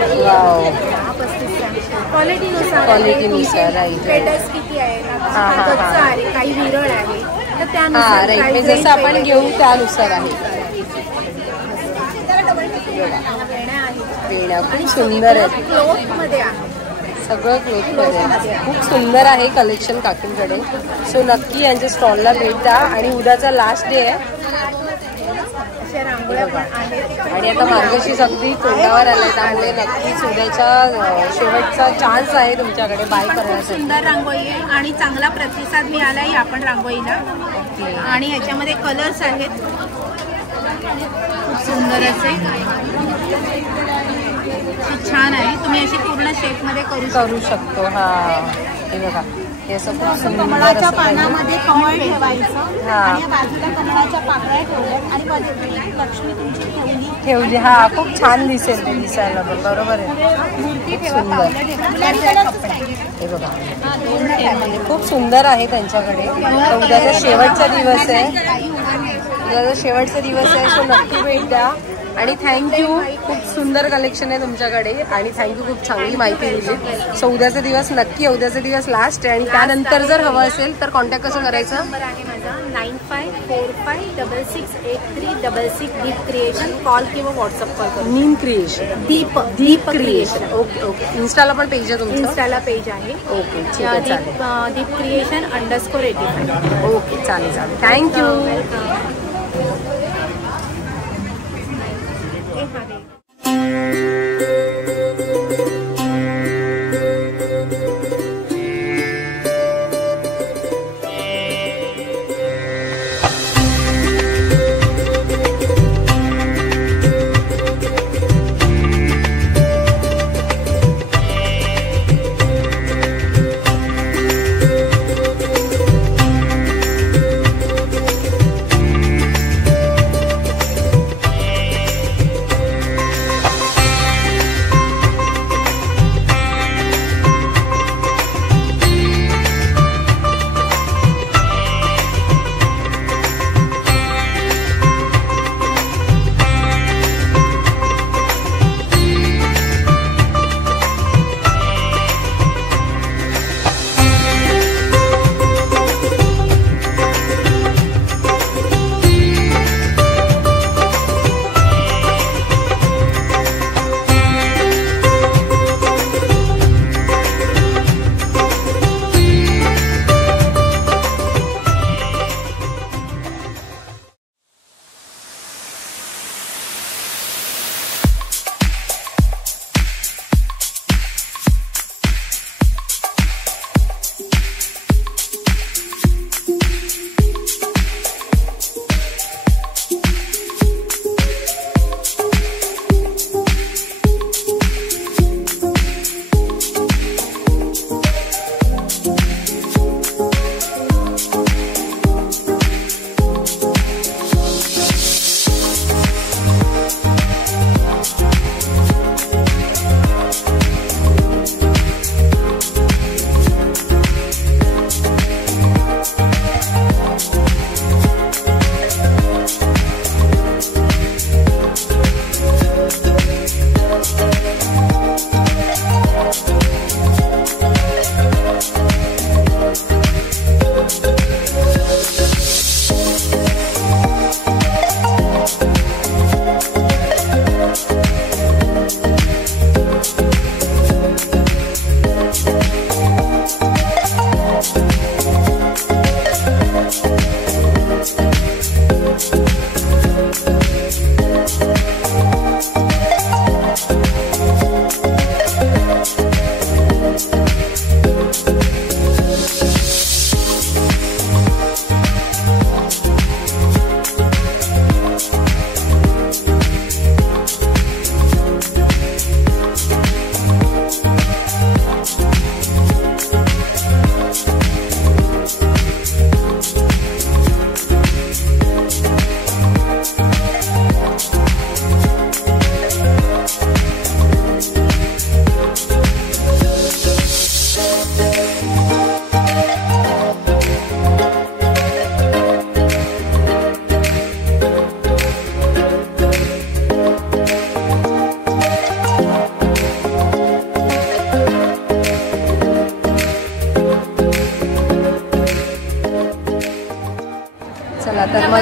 35 क्वालिटीनुसार पेटस किती आहे. आहे काही विरळ आहे. तर त्यानुसार जसं आपण घेऊ त्यानुसार आहे. वेण्या खूप सुंदर आहेत. क्लोथ मध्ये आहे. सगळं क्लोथमध्ये खूप सुंदर आहे कलेक्शन काकींकडे. सो नक्की यांच्या स्टॉलला भेट द्या. आणि उद्याचा लास्ट डे आहे. आणि आता मार्गशीर्ष अगदी तोंडावर आलाय त्यामुळे नक्कीच उद्याच्या शेवटचा चान्स आहे तुमच्याकडे बाय करण्यासाठी. सुंदर रांगोळी आहे आणि चांगला प्रतिसाद मिळालाय आपण रांगोळीला. आणि ह्याच्यामध्ये कलर्स आहेत खूप सुंदर असे. छान आहे. तुम्ही अशी पूर्ण शेप मध्ये करू शकतो. हे बघा हे असं खूप सुंदर. कमळाच्या पानामध्ये कमळ ठेवायचं आणि बाजूला कमळाच्या पाकळ्या ठेवल्यात आणि बाजूला लक्ष्मी तुमची ठेवली. खूप छान दिसेल ते दिसायला पण. बरोबर आहे. मूर्ती सुंदर. हे बघा खूप सुंदर आहे त्यांच्याकडे. उद्याचा शेवटचा दिवस आहे. सो नक्की भेट द्या. आणि थँक्यू. खूप सुंदर कलेक्शन आहे तुमच्याकडे आणि थँक्यू. खूप चांगली माहिती दिली. सो उद्याचा दिवस नक्की. उद्याचा दिवस लास्ट आहे आणि त्यानंतर जर हवं असेल तर कॉन्टॅक्ट कसं करायचं? नंबर आहे माझा 9545668366 दीप क्रिएशन. कॉल किंवा व्हॉट्सअप कॉल करू. मीन क्रिएशन. दीप क्रिएशन. ओके. इन्स्टाला पण पेज आहे तुमचं? इन्स्टाला पेज आहे. ओके ठीक आहे चालेल. दीप क्रिएशन _85. ओके चालेल. थँक्यू.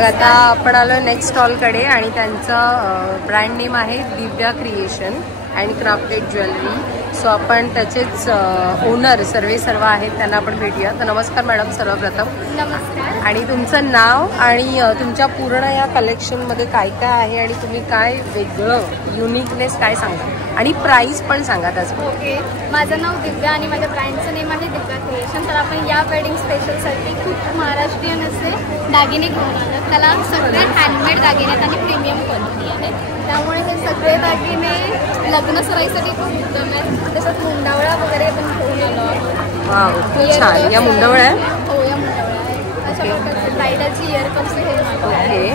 मग आता आपण आलो नेक्स्ट स्टॉलकडे आणि त्यांचं ब्रँड नेम आहे Divya creation and crafted jewellery. So आपण त्याचेच ओनर सर्व आहेत, त्यांना आपण भेटूया. तर नमस्कार मॅडम सर्वप्रथम. नमस्कार. आणि तुमचं नाव आणि तुमच्या पूर्ण या कलेक्शनमध्ये काय काय आहे आणि तुम्ही काय वेगळं युनिकनेस काय सांगा आणि प्राइस पण सांगा त्याचं. ओके, माझं नाव दिव्या आणि माझ्या ब्रँडचं नेम आहे दिव्या क्रिएशन. तर आपण या वेडिंग स्पेशलसाठी खूप महाराष्ट्रीयन असे दागिने घेऊन आलो. त्याला सगळे हँडमेड दागिने आहेत आणि प्रीमियम क्वालिटी आहेत. त्यामुळे हे सगळे दागिने लग्न सराईसाठी खूप उत्तम आहेत. तसंच मुंडावळा वगैरे पण घेऊन आलो. वाव, खूप छान. या मुंडावळ्या आहे? हो, या मुंडावळ्या आहेत. अशा प्रकारचे ब्रायडलची इयरकप्स घेऊन आलो आहे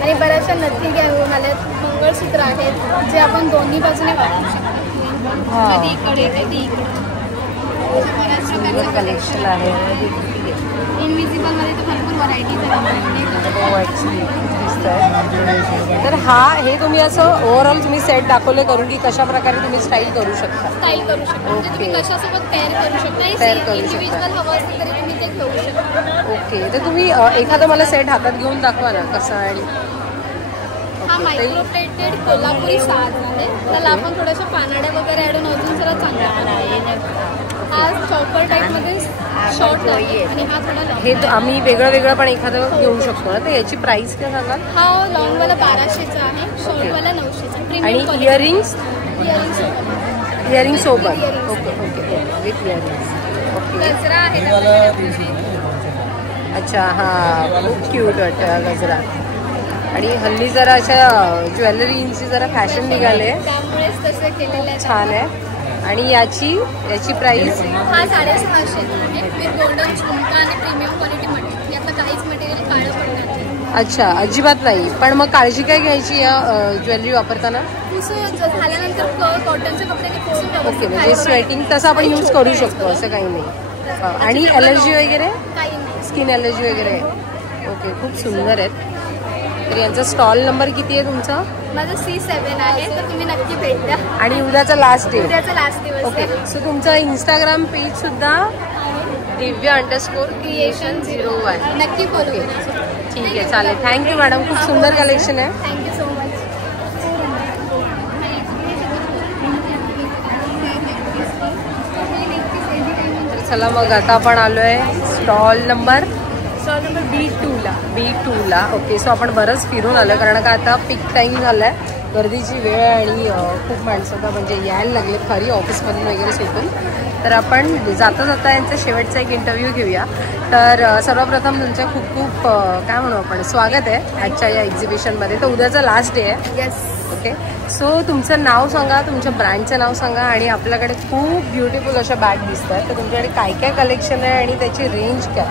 आणि बऱ्याचशा नथी घेऊन आल्यात. मंगळसूत्र आहेत जे आपण दोन्ही बाजूने वापरू शकतो. कधी इकडे कधी इकडे. बऱ्याच कलेक्शन आहे. इनविजिबल मध्ये तर भरपूर व्हरायटीज आहेत. तर हे तुम्ही असं ओव्हरऑल तुम्ही सेट दाखवले करून की कशा प्रकारे तुम्ही स्टाईल करू शकता. म्हणजे तुम्ही कशासोबत पेअर करू शकता. इंडिव्हिज्युअल हवं असेल तरी तुम्ही ते घेऊ शकता. ओके, तर तुम्ही एखादा मला सेट हातात घेऊन दाखवा ना कसं आहे. हा मायक्रोप्लेटेड कोल्हापुरी साज आहे. त्याला आपण थोड्याशा पानाड्या वगैरे ॲडून अजून जरा चांगला आहे. हा चॉपर टाईपमध्ये शॉर्ट आहे आणि हा थोडा हे आम्ही वेगळं पण एखादं घेऊ शकतो ना. तर याची प्राइस काय सांगाल. हा लॉंगवाला 1200चा आहे, शॉर्टवाला 900चा. आणि इयरिंग्स सोबत. Okay with earrings. ओके, गजरा आहे. अच्छा, हां खूप क्यूट वाटतं गजरा. आणि हल्ली जरा अशा ज्वेलरींची जरा फॅशन निघाले, त्यामुळेच तसे केलेले छान आहे. आणि याची प्राइस हा 650 आहे विथ गोल्डन झुमका आणि प्रीमियम क्वालिटी मटेरियल. यातलं काहीच मटेरियल काळं पडणार नाही. अच्छा, अजिबात नाही. पण मग काळजी काय घ्यायची या ज्वेलरी वापरताना. झाल्यानंतर कॉटनचे कपडे. ओके, म्हणजे स्वेटिंग तसं आपण यूज करू शकतो असं काही नाही. आणि एलर्जी वगैरे काही नाही, स्किन एलर्जी वगैरे. ओके, खूप सुंदर आहेत. तर यांचा स्टॉल नंबर किती आहे तुमचा. माझं C7 आहे. तर तुम्ही नक्की भेट द्या. आणि उद्याचा लास्ट डे. उद्याचा लास्ट दिवस. ओके, सो तुमचा इंस्टाग्राम पेज सुद्धा दिव्या_क्रिएशन 0 आहे. नक्की बोलू. ठीक आहे, चालेल. थँक्यू मॅडम, खूप सुंदर कलेक्शन आहे. Thank you so much. चला मग आता आपण आलोय स्टॉल नंबर B2ला. ओके, सो आपण बरंच फिरून आलो कारण का आता पीक टाईम झालाय, गर्दीची वेळ आणि खूप माणसं म्हणजे यायला लागले खरी ऑफिसमधून वगैरे सुटून. तर आपण जाता यांचा शेवटचा एक इंटरव्ह्यू घेऊया. तर सर्वप्रथम तुमचं खूप काय म्हणू आपण स्वागत आहे आजच्या या एक्झिबिशनमध्ये. तर उद्याचा लास्ट डे आहे. येस. ओके, सो तुमचं नाव सांगा, तुमच्या ब्रँडचं नाव सांगा. आणि आपल्याकडे खूप ब्युटिफुल अशा बॅग दिसत आहेत. तर तुमच्याकडे काय काय कलेक्शन आहे आणि त्याची रेंज काय.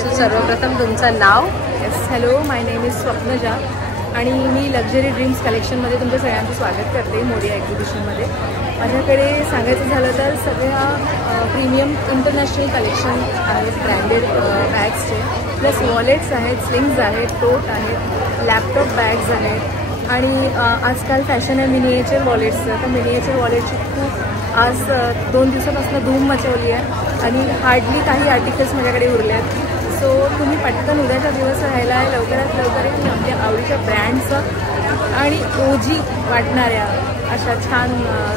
सो सर्वप्रथम तुमचं नाव. Yes, hello, my name is Swapnaja आणि मी लक्झरी ड्रीम्स कलेक्शनमध्ये तुमचं सगळ्यांचं स्वागत करते मोरिया एक्झिबिशनमध्ये. माझ्याकडे सांगायचं झालं तर सगळ्या प्रीमियम इंटरनॅशनल कलेक्शन आहेत, ब्रँडेड बॅग्सचे. प्लस वॉलेट्स आहेत, स्लिंग्स आहेत, टोट आहेत, लॅपटॉप बॅग्स आहेत. आणि आजकाल फॅशन आहे मिनिएचर वॉलेट्सचं. तर मिनिएचर वॉलेटची खूप आज 2 दिवसापासून धूम मचवली आहे आणि हार्डली काही आर्टिकल्स माझ्याकडे उरले आहेत. सो तुम्ही पटकन उद्याचा दिवस राहायला आहे, लवकरात लवकर आमच्या आवडीच्या ब्रँड्सचं आणि ओजी वाटणाऱ्या अशा छान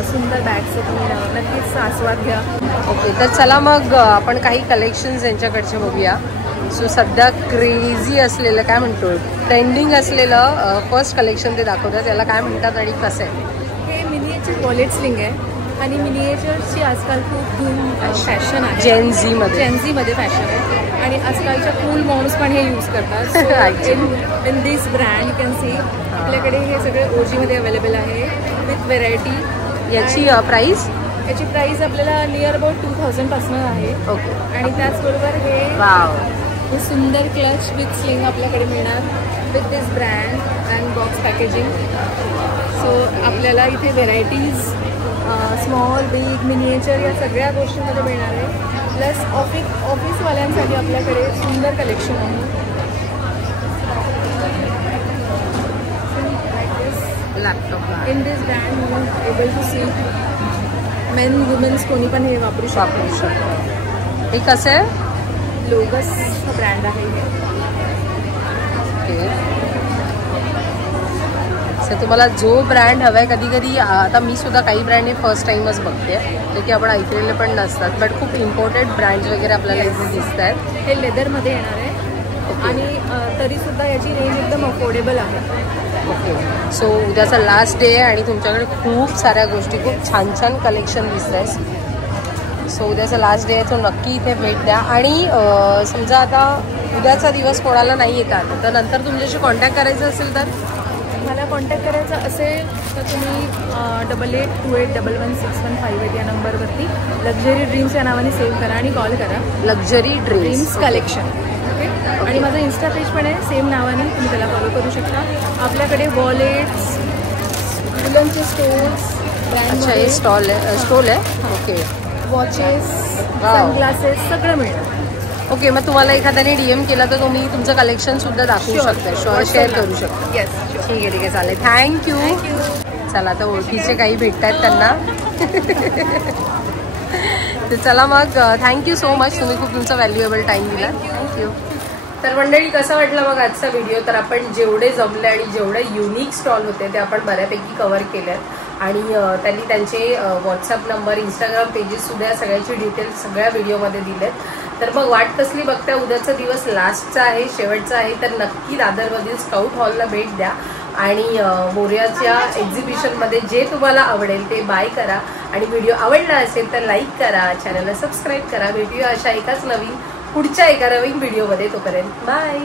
सुंदर बॅग्सचं तुम्ही नक्कीच आस्वाद घ्या. ओके, तर चला मग आपण काही कलेक्शन्स यांच्याकडचे बघूया. सो सध्या क्रेझी असलेलं काय म्हणतो ट्रेंडिंग असलेलं फर्स्ट कलेक्शन ते दाखवतात. त्याला काय म्हणतात आणि कसं आहे. हे मिनिएचर वॉलेट स्लिंग आहे आणि मिनिएचरची आजकाल खूप धूम फॅशन आहे. जेनझीमध्ये फॅशन आहे आणि आजकालच्या कूल मॉम्स पण हे यूज करतात. In this brand you can see आपल्याकडे हे सगळे ओजीमध्ये अवेलेबल आहे विथ व्हेरायटी. याची प्राइस आपल्याला नियर अबाउट 2000 पासून आहे. ओके, आणि त्याचबरोबर हे सुंदर क्लच विथ स्लिंग आपल्याकडे मिळणार with this brand and box packaging. So आपल्याला इथे व्हेरायटीज स्मॉल बिग मिनिएचर या सगळ्या गोष्टींमध्ये मिळणार आहे. प्लस ऑफिसवाल्यांसाठी आपल्याकडे सुंदर कलेक्शन आहे. Laptop in this brand you able to see men women's कोणी पण हे वापरू शकतो. हे कसं आहे. लोगस हा ब्रँड आहे. ओके. सो तुम्हाला जो ब्रँड हवा आहे, कधी कधी आता मी सुद्धा काही ब्रँड हे फर्स्ट टाईमच बघते, जे की आपण ऐकलेले पण नसतात, बट खूप इम्पॉर्टंट ब्रँड्स वगैरे आपल्याला इथे दिसत आहेत. हे लेदरमध्ये येणार आहे आणि तरीसुद्धा याची रेंज एकदम अफोर्डेबल आहे. ओके. सो उद्याचा लास्ट डे आहे आणि तुमच्याकडे खूप साऱ्या गोष्टी, खूप छान छान कलेक्शन दिसत आहे. सो उद्याचा लास्ट डे आहे, तो नक्की इथे भेट द्या. आणि समजा आता उद्याचा दिवस कोणाला नाही येत आहे तर नंतर तुमच्याशी कॉन्टॅक्ट करायचं असेल तर मला कॉन्टॅक्ट करायचा असेल तर तुम्ही 8828116158 या नंबरवरती लक्झरी ड्रीम्स या नावाने सेव्ह करा आणि कॉल करा. Luxury dreams collection. ओके. आणि माझं इन्स्टा पेज पण आहे सेम नावाने, तुम्ही त्याला फॉलो करू शकता. आपल्याकडे वॉलेट्स, वुलनचे स्टोल्स, अच्छा हे स्टॉल आहे. ओके. वॉचेस, सनग्लासेस सगळं मिळतं. ओके. मग तुम्हाला एखाद्याने DM केला तर तुम्ही तुमचं कलेक्शन सुद्धा दाखवू शकता, शेअर करू शकता. येस. ठीक आहे चालेल. थँक्यू. चला आता ओळखीचे काही भेटत आहेत त्यांना. तर चला मग थँक्यू सो मच, तुम्ही खूप तुमचा व्हॅल्युएबल टाईम दिला. थँक्यू. तर मंडळी कसा वाटला मग आजचा व्हिडिओ. तर आपण जेवढे जमले आणि जेवढे युनिक स्टॉल होते ते आपण बऱ्यापैकी कव्हर केले आणि त्यांनी त्यांचे व्हॉट्सअप नंबर, इंस्टाग्राम पेजेस सुद्धा सगळ्याची डिटेल्स सगळ्या व्हिडिओमध्ये दिलेत. तर मग वाट कसली बघता, उद्याचा दिवस लास्टचा आहे, शेवटचा आहे, तर नक्की दादरमधील स्काउट हॉलला भेट द्या आणि मोरयाच्या एक्झिबिशनमध्ये जे तुम्हाला आवडेल ते बाय करा. आणि व्हिडिओ आवडला असेल तर लाईक करा, चॅनलला सबस्क्राईब करा. भेटूया अशा एकाच पुढच्या एका नवीन व्हिडिओमध्ये. तोपर्यंत बाय.